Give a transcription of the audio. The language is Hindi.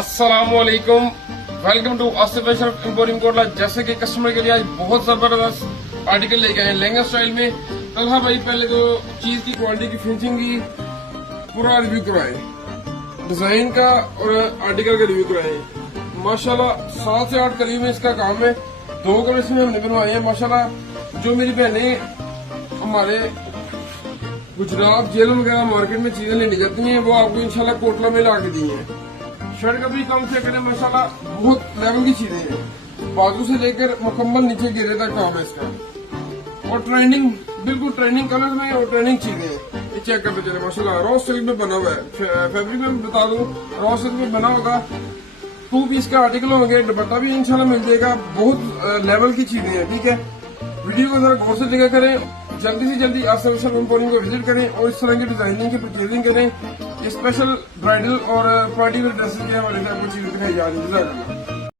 अस्सलामुअलैकुम, welcome to Asif Ashraf emporium Kotla. जैसे कि कस्टमर के लिए आज बहुत जबरदस्त आर्टिकल लेके आए लहंगा स्टाइल में। तलहा भाई पहले तो चीज की क्वालिटी की फिनिशिंग की पूरा रिव्यू करवाए, डिजाइन का और आर्टिकल का रिव्यू कराए। माशाल्लाह 7 से 8 करीब में इसका काम है। 2 कलर इसमें हमने बनवाए हैं। माशाल्लाह जो मेरी बहनें हमारे गुजरात जेल वगैरह मार्केट में चीजें लेनी जाती हैं वो आपको इंशाल्लाह कोटला में ला के दी है। शर्ट का भी कम से करें माशाल्लाह बहुत लेवल की चीजें हैं, बाजू से लेकर मुकम्मल नीचे गिरे तक काम है इसका। और ट्रेंडिंग बिल्कुल ट्रेंडिंग कलर में और ट्रेंडिंग चीजें हैं। ये चेक करते चले माशाल्लाह रॉ सिल्क में बना हुआ है। फैब्रिक में बता दूं रॉ सिल्क में बना होगा। 2 पीस का आर्टिकल होंगे, दुपट्टा भी इंशाल्लाह मिल जाएगा। बहुत लेवल की चीजें हैं, ठीक है। वीडियो को जरा गौर से देखा करें, जल्दी से जल्दी आसिफ अशरफ एम्पोरियम को विजिट करें और इस तरह की डिजाइनिंग की परचेजिंग करें। ये स्पेशल ब्राइडल और पार्टी वेयर ड्रेसेस के हवाले से आपको चीजें दिखाई जा रही है।